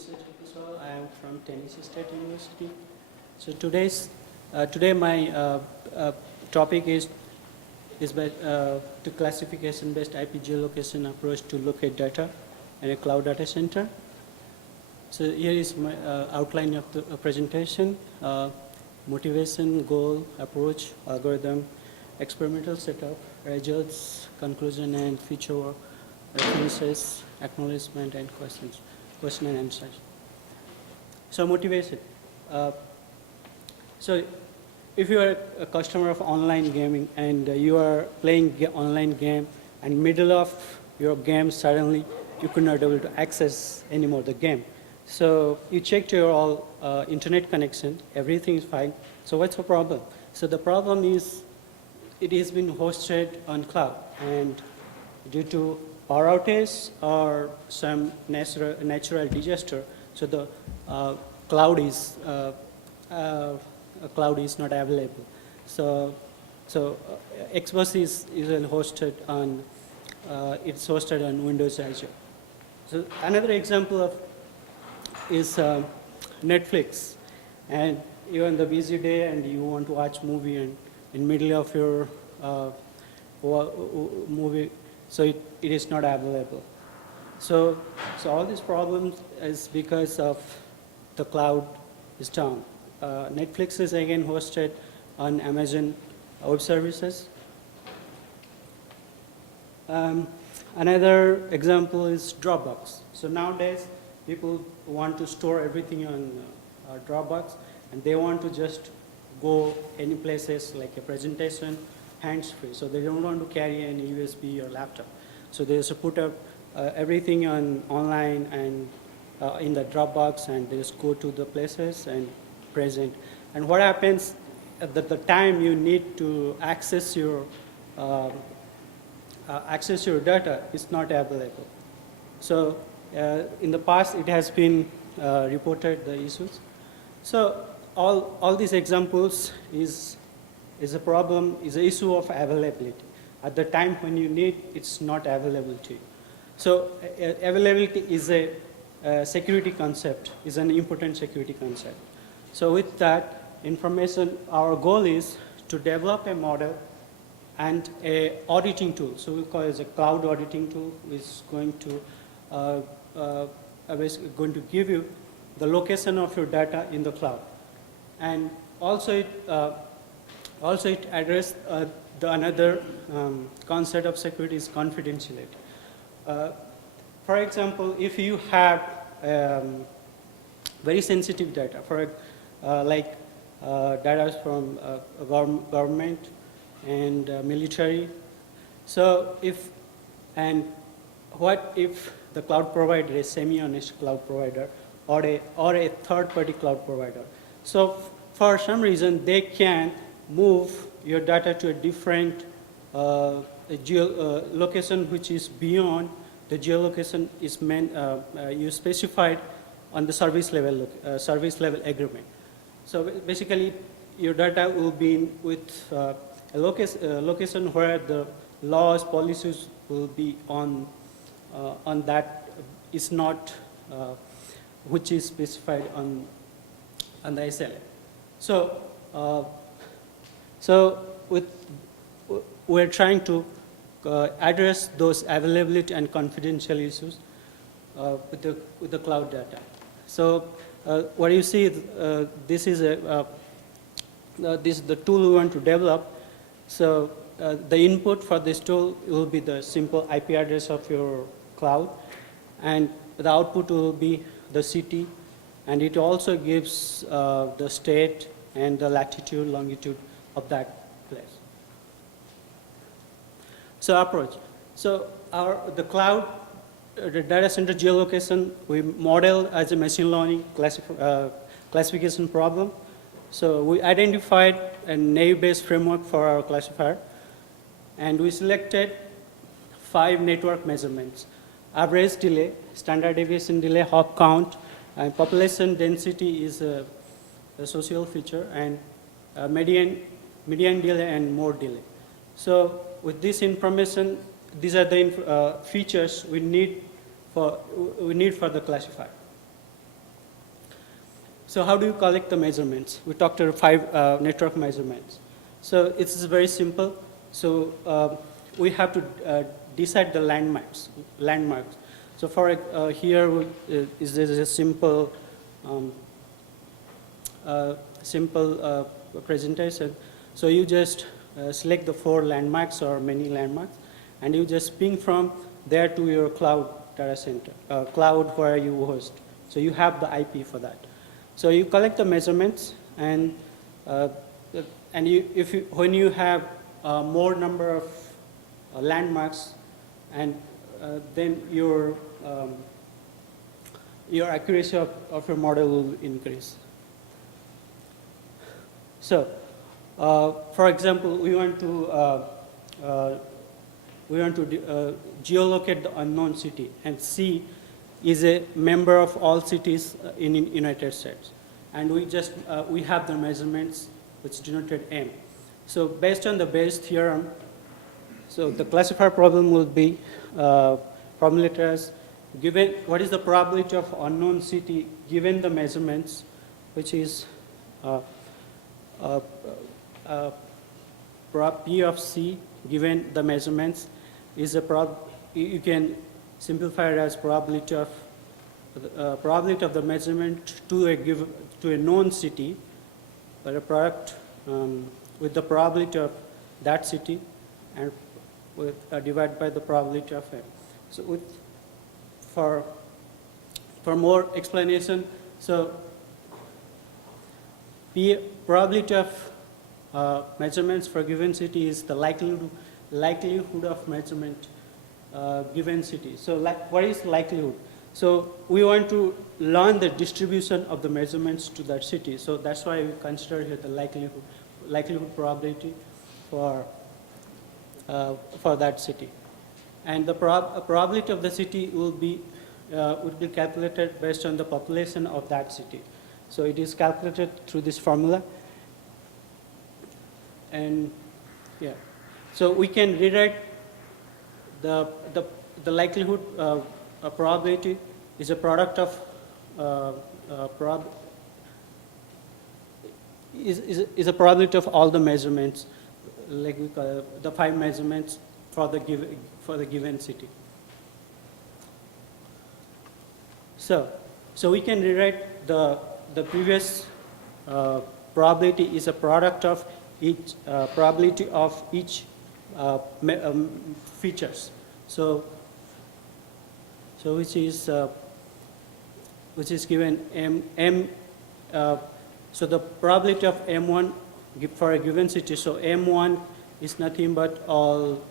Biswajit Biswal. I am from Tennessee State University. So today my topic is the classification-based IP geolocation approach to locate data in a cloud data center. So here is my outline of the presentation: motivation, goal, approach, algorithm, experimental setup, results, conclusion, and feature, references, acknowledgement, and question and answers. So motivation. So if you are a customer of online gaming and you are playing online game, and middle of your game suddenly you could not be able to access anymore the game. So you checked your all internet connection, everything is fine. So what's the problem? So the problem is it has been hosted on cloud, and due to power outage or some natural disaster, so the cloud is not available. So Xbus is hosted on it's hosted on Windows Azure. So another example of is Netflix, and you're on the busy day and you want to watch movie, and in middle of your movie, so it is not available. So all these problems is because of the cloud is down. Netflix is again hosted on Amazon Web Services. Another example is Dropbox. So nowadays people want to store everything on Dropbox, and they want to just go any places like a presentation hands-free. So they don't want to carry any USB or laptop. So they just put up everything online and in the Dropbox, and they just go to the places and present. And what happens at the time you need to access your data is not available. So in the past it has been reported the issues. So all these examples is a problem, is an issue of availability. At the time when you need, it's not available to you. So availability is a security concept, is an important security concept. So with that information, our goal is to develop a model and a auditing tool. So we call it a cloud auditing tool, which is going to give you the location of your data in the cloud. And also it addressed another concept of security is confidentiality. For example, if you have very sensitive data, like data from government and military. So what if the cloud provider is semi-honest cloud provider or a third-party cloud provider? So for some reason they can move your data to a different location which is beyond the geolocation is you specified on the service level agreement. So basically, your data will be with a location where the laws, policies will be on that is not which is specified on the SLA. So we're trying to address those availability and confidential issues with the cloud data. So what you see, this is the tool we want to develop. So the input for this tool will be the simple IP address of your cloud, and the output will be the city, and it also gives the state and the latitude, longitude of that place. So approach. So the cloud, the data center geolocation, we model as a machine learning classification problem. So we identified a naive-based framework for our classifier, and we selected 5 network measurements: average delay, standard deviation delay, hop count, and population density is a social feature, and median delay and mode delay. So with this information, these are the features we need for the classifier. So how do you collect the measurements? We talked about 5 network measurements. So it's very simple. So we have to decide the landmarks. So for here is a simple presentation. So you just select the 4 landmarks or many landmarks, and you just ping from there to your cloud data center, cloud where you host. So you have the IP for that. So you collect the measurements, and when you have more number of landmarks, and then your accuracy of your model will increase. So, for example, we want to geolocate the unknown city and see is a member of all cities in United States, and we have the measurements which denoted M. So based on the Bayes theorem, so the classifier problem will be formulated as given what is the probability of unknown city given the measurements, which is P of C given the measurements is you can simplify it as probability of the measurement to a known city, but a product with the probability of that city, and divided by the probability of M. So for more explanation, so probability of measurements for given city is the likelihood of measurement given city. So what is likelihood? So we want to learn the distribution of the measurements to that city. So that's why we consider here the likelihood probability for that city. And the probability of the city would be calculated based on the population of that city. So it is calculated through this formula. And yeah, so we can rewrite the likelihood probability is a product of is a probability of all the measurements, like we call the 5 measurements for the given city. So we can rewrite the previous probability is a product of each probability of each features. So which is given M. So the probability of M1 for a given city. So M1 is nothing but all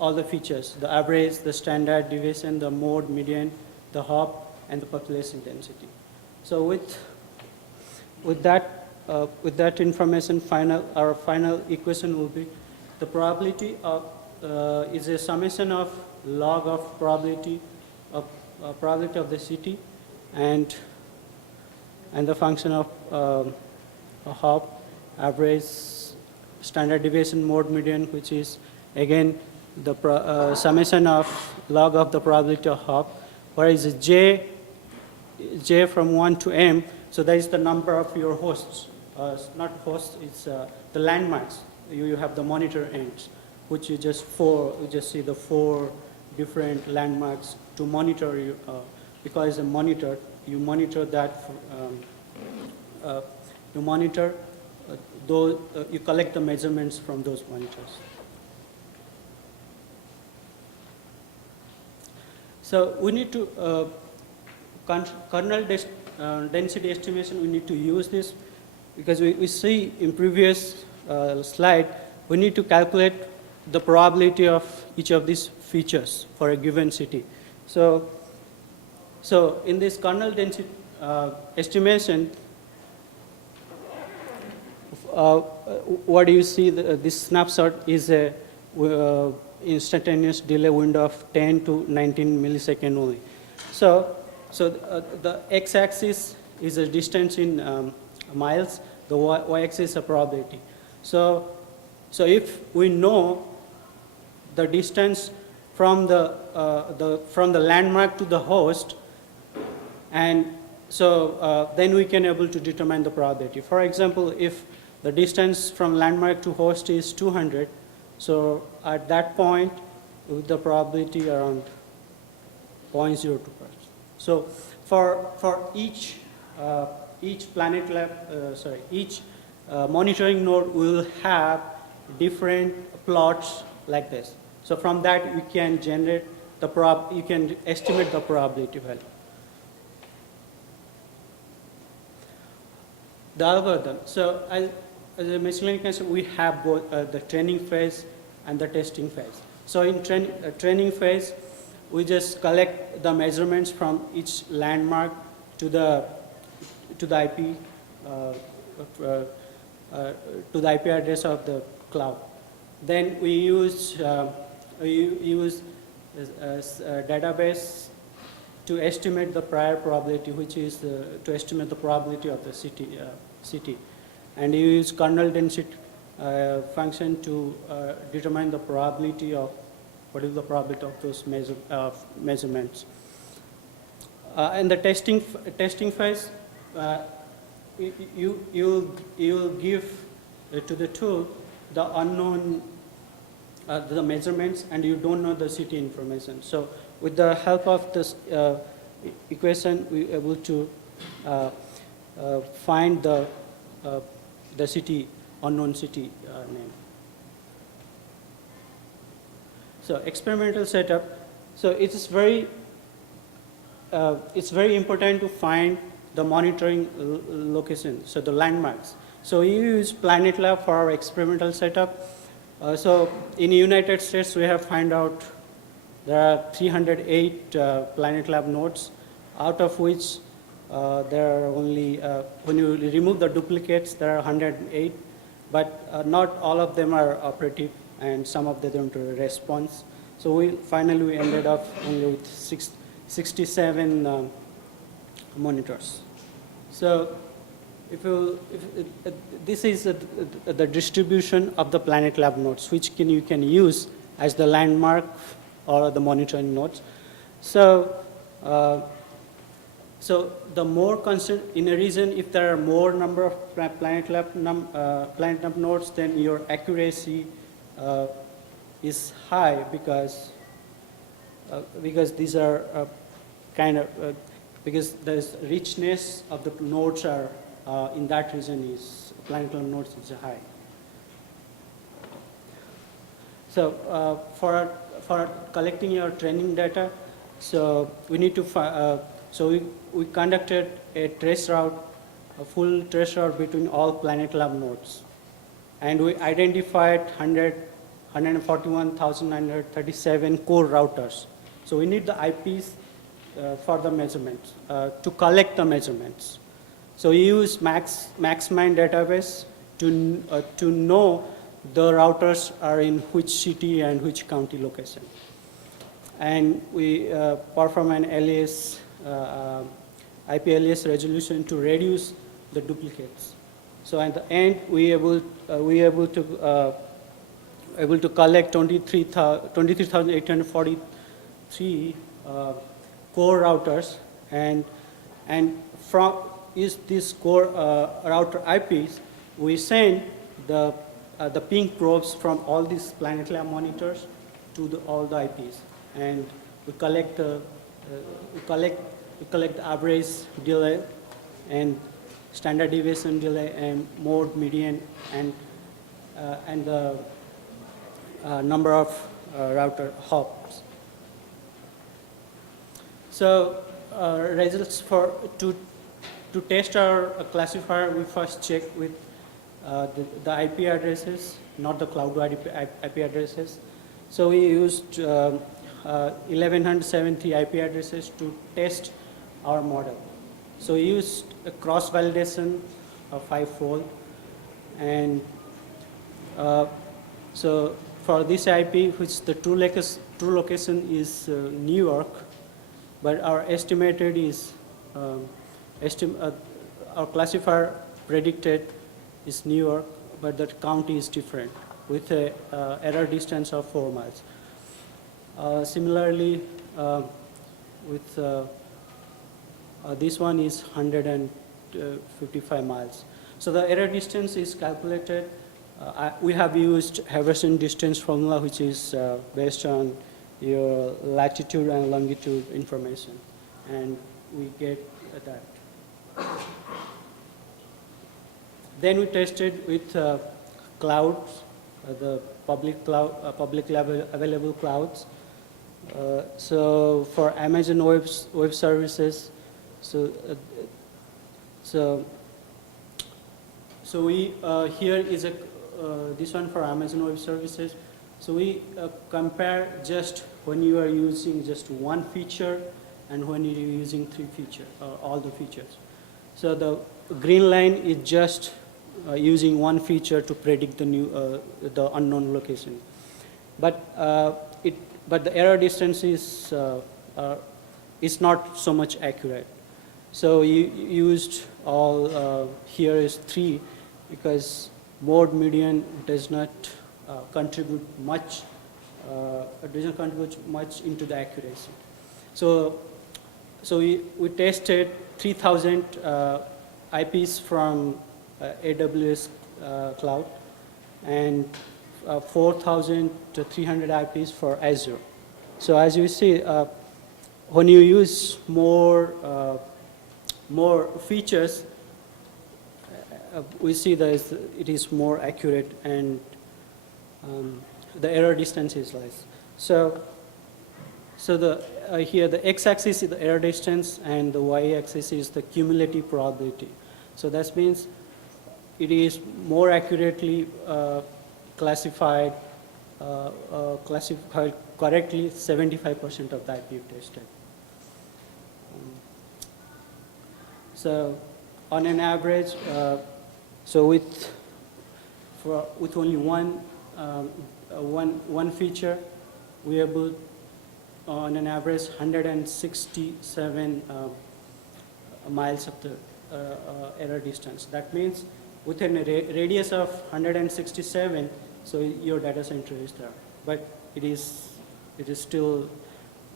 the features: the average, the standard deviation, the mode, median, the hop, and the population density. So with that information, our final equation will be the probability of is a summation of log of probability of the city and the function of a hop, average, standard deviation, mode, median, which is again the summation of log of the probability of hop, whereas j from 1 to m, so that is the number of your hosts. Not hosts, it's the landmarks. You have the monitor ends, which you just see the 4 different landmarks to monitor you, because a monitor, you monitor that, you monitor those, you collect the measurements from those monitors. So we need to, kernel density estimation, we need to use this because we see in previous slide, we need to calculate the probability of each of these features for a given city. So in this kernel density estimation, what do you see? This snapshot is a instantaneous delay window of 10 to 19 millisecond only. So the x-axis is a distance in miles. The y-axis is a probability. So if we know the distance from the landmark to the host, and then we can able to determine the probability. For example, if the distance from landmark to host is 200, so at that point, with the probability around 0.02%. So for each Planet Lab, each monitoring node will have different plots like this. So from that, we can generate the you can estimate the probability value. The algorithm. So as a machine learning concept, we have both the training phase and the testing phase. So in training phase, we just collect the measurements from each landmark to the IP address of the cloud. Then we use a database to estimate the prior probability, which is to estimate the probability of the city. And you use kernel density function to determine the probability of what is the probability of those measurements. In the testing phase, you will give to the tool the unknown the measurements, and you don't know the city information. So with the help of this equation, we are able to find the city, unknown city name. So experimental setup. So it's very important to find the monitoring location, so the landmarks. So we use Planet Lab for our experimental setup. So in the United States, we have found out there are 308 Planet Lab nodes, out of which there are only, when you remove the duplicates, there are 108, but not all of them are operative, and some of them don't respond. So we ended up only with 67 monitors. So this is the distribution of the Planet Lab nodes, which you can use as the landmark or the monitoring nodes. So, so the more constant in a region, if there are more number of Planet Lab nodes, then your accuracy is high because these are because the richness of the nodes are in that region is Planet Lab nodes is high. So for collecting your training data, so we need to so we conducted a trace route, a full trace route between all Planet Lab nodes, and we identified 141,937 core routers. So we need the IPs for the measurements to collect the measurements. So we use MaxMind database to know the routers are in which city and which county location. And we perform an LAS, IP LAS resolution to reduce the duplicates. So at the end, we able to collect 23,843 core routers, and from these core router IPs, we send the ping probes from all these Planet Lab monitors to all the IPs, and we collect the average delay and standard deviation delay and mode, median, and the number of router hops. So results to test our classifier, we first check with the IP addresses, not the cloud-wide IP addresses. So we used 1170 IP addresses to test our model. So we used a cross-validation of 5-fold, and so for this IP, which the true location is New York, but our estimated is our classifier predicted is New York, but the county is different with a error distance of 4 miles. Similarly, with This one is 155 miles. So the error distance is calculated. We have used Haverson distance formula, which is based on your latitude and longitude information, and we get that. Then we tested with clouds, the public level available clouds. So for Amazon Web Services, so we here is a this one for Amazon Web Services. So we compare just when you are using just one feature and when you're using three features, all the features. So the green line is just using one feature to predict the unknown location, but the error distance is not so much accurate. So you used all here is 3 because mode median does not contribute much. Doesn't contribute much into the accuracy. So we tested 3,000 IPs from AWS cloud and 4,300 IPs for Azure. So as you see, when you use more features, we see that it is more accurate and the error distance is less. So here the x-axis is the error distance and the y-axis is the cumulative probability. So that means it is more accurately classified correctly 75% of the IP tested. So on an average, so with only one feature, we are able on an average 167 miles of the error distance. That means within a radius of 167, so your data center is there. But it is still,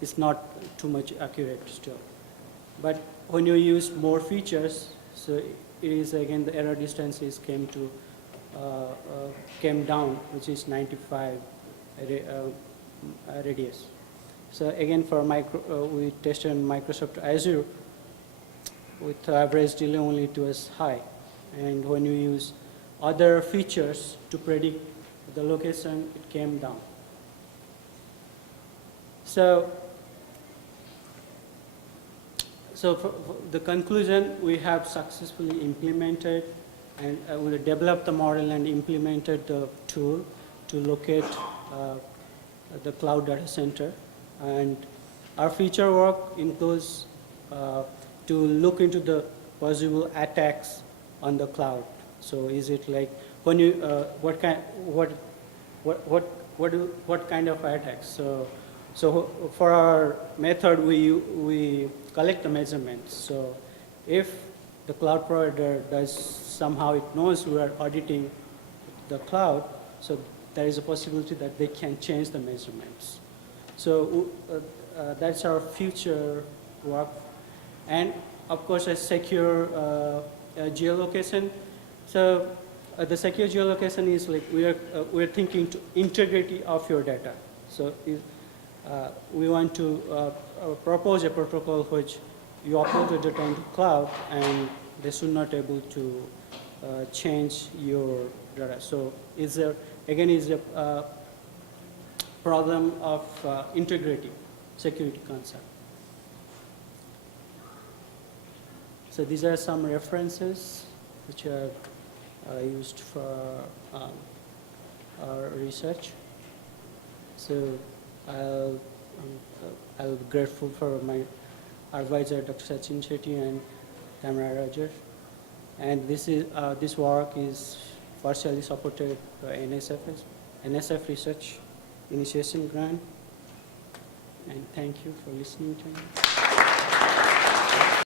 it's not too much accurate still. But when you use more features, so it is again the error distance is came down, which is 95 radius. So again for we tested on Microsoft Azure with average delay only it was high, and when you use other features to predict the location, it came down. So for the conclusion, we have successfully implemented and we developed the model and implemented the tool to locate the cloud data center. And our feature work includes to look into the possible attacks on the cloud. So is it like when you what kind of attacks? So for our method, we collect the measurements. So if the cloud provider does somehow it knows we are auditing the cloud, so there is a possibility that they can change the measurements. So that's our future work, and of course a secure geolocation. So the secure geolocation is like we're thinking to integrity of your data. So we want to propose a protocol which you upload the data into cloud and they should not able to change your data. So is a problem of integrity, security concept. So these are some references which are used for our research. So I'll be grateful for my advisor, Dr. Sachin Shetty and Tamara Rogers. And this work is partially supported by NSF Research Initiation Grant. And thank you for listening to me.